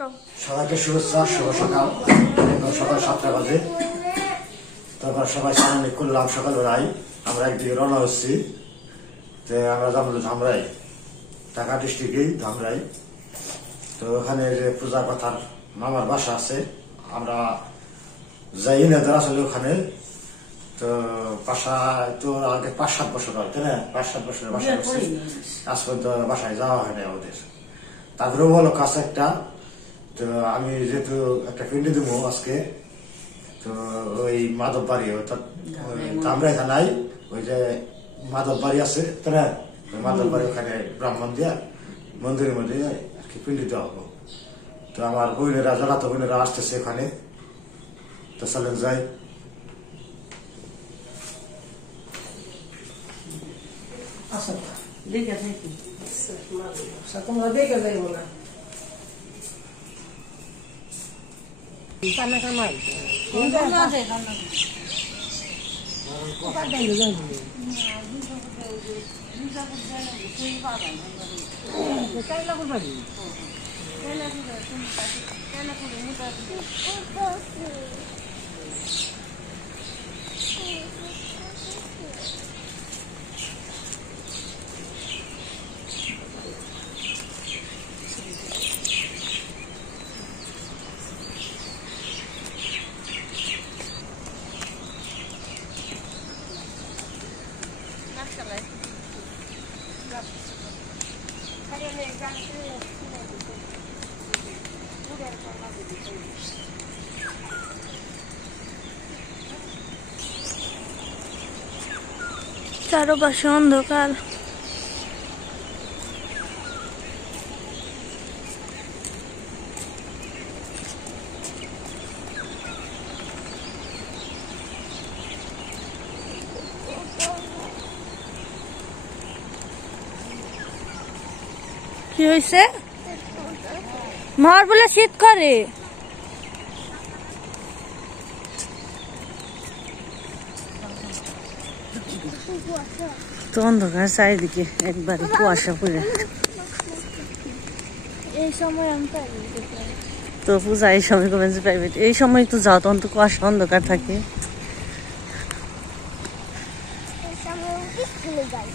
সবাইকে শুভেচ্ছা, শুভ সকাল। সকাল 7টা বাজে। তারপর সবাই সামনে করলাম সকালবেলায়। আমরা একদিকে রওনা হচ্ছি। তো আমরা যাবো ধামরাই, ঢাকা ডিস্ট্রিক্টেই ধামরাই। তো ওখানে যে পূজা কথার মামার বাসা আছে, আমরা যাই না যারা আসলে ওখানে। তো বাসা তো আগে 5-7 বছর হয়, তাই না? 5-7 বছরের বাসা আছে, আজ পর্যন্ত বাসায় যাওয়া হয় না আমাদের। তারপরেও বলো কাছে একটা। তো আমি যেহেতু একটা পিন্ডি দেবো আজকে, তো ওই মাধব বাড়ি অর্থাৎ ধামরাই থানায় ওই যে মাধব বাড়ি আছে, তাই না? ওই মাধব বাড়ি ওখানে ব্রাহ্মণ দিয়া মন্দিরের মধ্যে আর কি পিন্ডি দেওয়া হবো। তো আমার বোনেরা, যারা তো বোনেরা আসতেছে ওখানে, তো চলেন যাই। তোমরা দেখে যাইব না। কান্না কামাই চারপাশে অন্ধকার। কি হয়েছে? মার বলে শীত করে। তো অন্ধকার চারিদিকে, একবারে কুয়াশা পড়ে। এই সময় তো পূজা এই সময় করবেন যে প্রাইভেট, এই সময় তো যাও, তখন তো কুয়াশা অন্ধকার থাকে। স্কুলে যাই।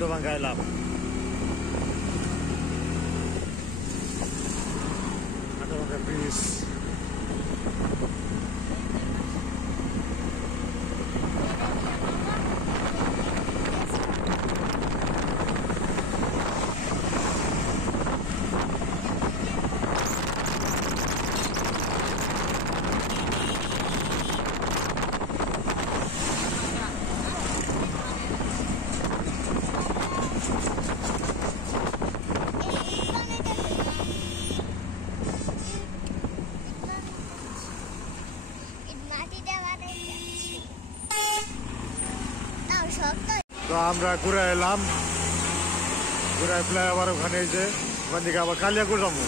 Doang gailap. Ada orang bis. আমরা ঘুরে এলাম, ঘুরে ফেলে আবার ওখানে এই যে ওখান থেকে আবার কালিয়াকুর যাবো।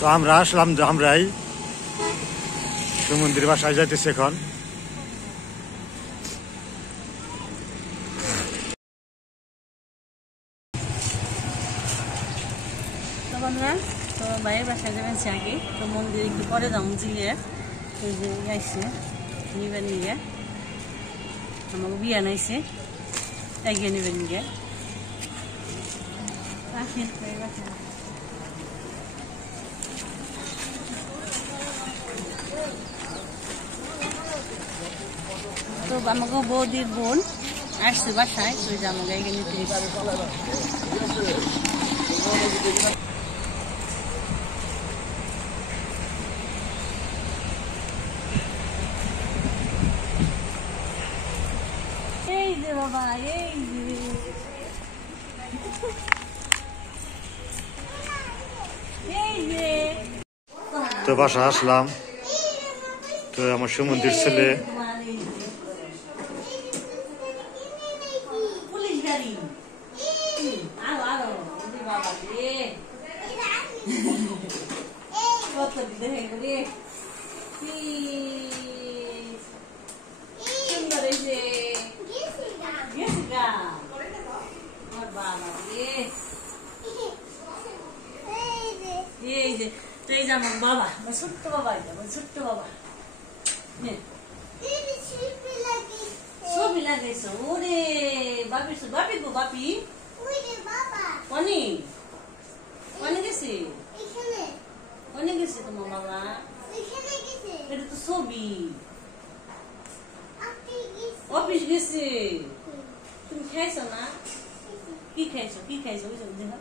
তো আমরা আসলাম যে আমরাই সুমন্দির বাসায় যাইতেছি এখন। তো বন্ধুরা, তো ভাইয়ের বাসায় যাবেন আগে, তো মন্দিরে একটু পরে যাবো জিয়ে ওই যে আইসে নিবেন নিয়ে আমাকে বিয়া নাইছে এগিয়ে নিবেন নিয়ে তো আমাকে বৌদির বোন আসছে বাসায়, তো যে আমাকে এগিয়ে নিতে এই যে বাবা, এই যে তো বাসা আসলাম, তো আমার সুমন্দির ছেলে পুলিশ গাড়ি আরো আরো বাবা রে কত দেখে রে সুন্দর হয়েছে গেছিগা আমার বাবা রে। এই যে তো এই যে আমার বাবা, আমার ছোট্ট বাবা, এটা আমার ছোট্ট বাবা ছবি লাগাইছো। ওরে বাপি, বাপি গো বাপি অনেক অনেক গেছে, অনেক গেছে তোমার বাবা, এটা তো ছবি অফিস গেছে। তুমি খাইছো না? কি খাইছো? কি খাইছো? দেখো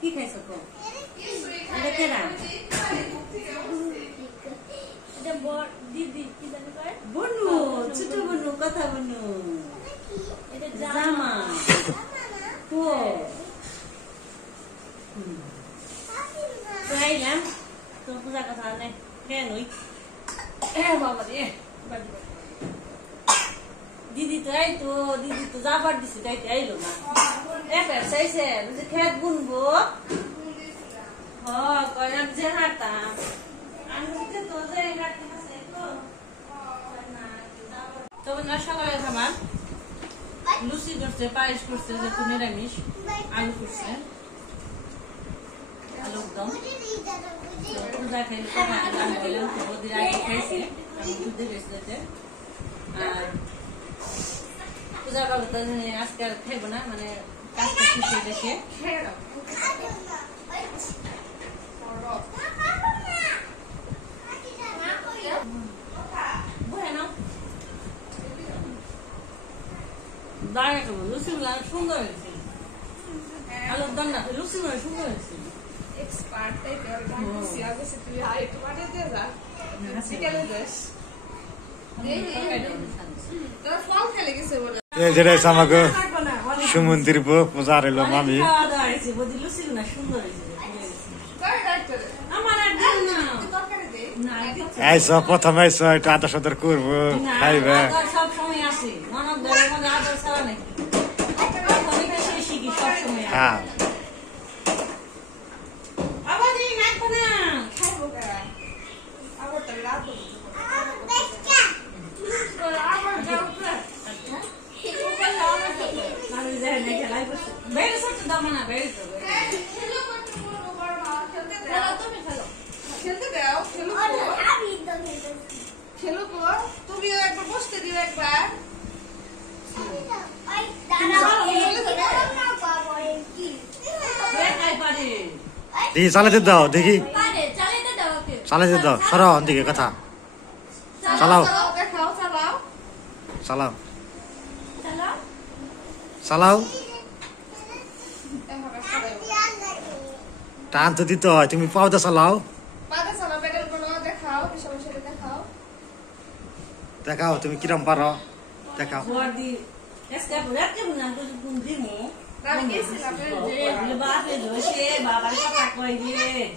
কি খাইছো? তো এটা কেনা বনু, ছোট বনু, কথা বনু, জামা তো আইলাম তো পূজা কথা নেই কেন বাবা রে। দিদি তো এই তো দিদি তো যাবার দিছে, তাইতে আইলো না, একটা চাইছে খেত বুনবো কয়লাম যে হাঁটতাম সকালে খাবার লুচি করছে, পায়েস করছে, যেহেতু নিরামিষ, আলু করছে, আলুর দম। পূজা খাইলে আমি বললাম ওদের আগে খাইছে, আমি দুধে গেছে। আর পূজা বাবু তো আজকে আর খাইবো না, মানে কাজটা খুশি দেখে লুচিগুলো সুন্দর হয়েছে, আলুর দম না লুচিগুলো সুন্দর হয়েছে। যেটা আমাকে সুমন্দির পূজার এলো মামি। আইসো প্রথম আইসো একটু আদর সদর করবো, খাইবে। সব সময় আসে হ্যাঁ আবার দিন রাখবো না খাইবো কারা আবার তো রাত দেবো আবার যাও আমি যাই না খেলাই করছি বেড়ে সরতে দাও না বেড়ে তো খেলো করতে বলবো বড় মা খেলতে খেলো দাও তুমি খেলো খেলতে দাও খেলো খেলো গো তুমিও একবার বসতে দিও একবার খাই পারে দেখি চালাতে দাও দেখি পারে চালিয়ে দাও ওকে চালাতে দাও সরো দিকে কথা চালাও দেখাও চালাও চালাও চলো চালাও এখন একটা টান তো দিতে হয় তুমি পাওদা চালাও পাতা চালাও পেডাল করো দেখাও বিষয় দেখাও দেখাও তুমি কিরম পারো দেখাও Guardi, este apurate una cosa con dimo. রাখিয়েছিলাম Le bate doce, baba le papa koi dire.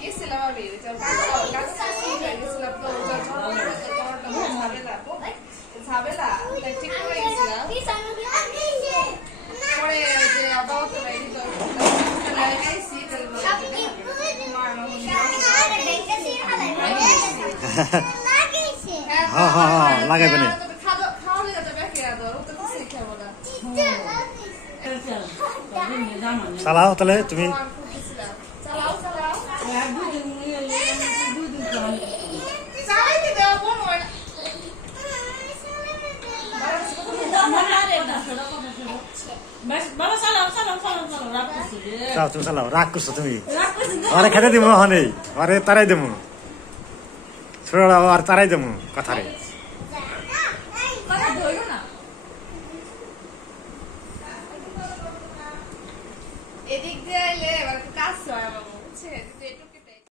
গেছিলাম আমি গেছিলাম তো ঝামেলা ঠিক করে গেছিলাম পরে যে আবার তো বাইরে তো লাগাইছি হ্যাঁ হ্যাঁ হ্যাঁ লাগাইবে না খাওয়া লেগে যাবে খেয়ে দাও তো কিছু খাবো না চালাও তাহলে তুমি চালাও চালাও চালাইতে দাও বোন Baba salam salam salam salam rakusi. চাও তুমি চালাও রাগ করছো তুমি Rakusi. আরে খেতে দিব হনে আরে তারাই দেবো ছোড়া আর তারাই দেবো কথারে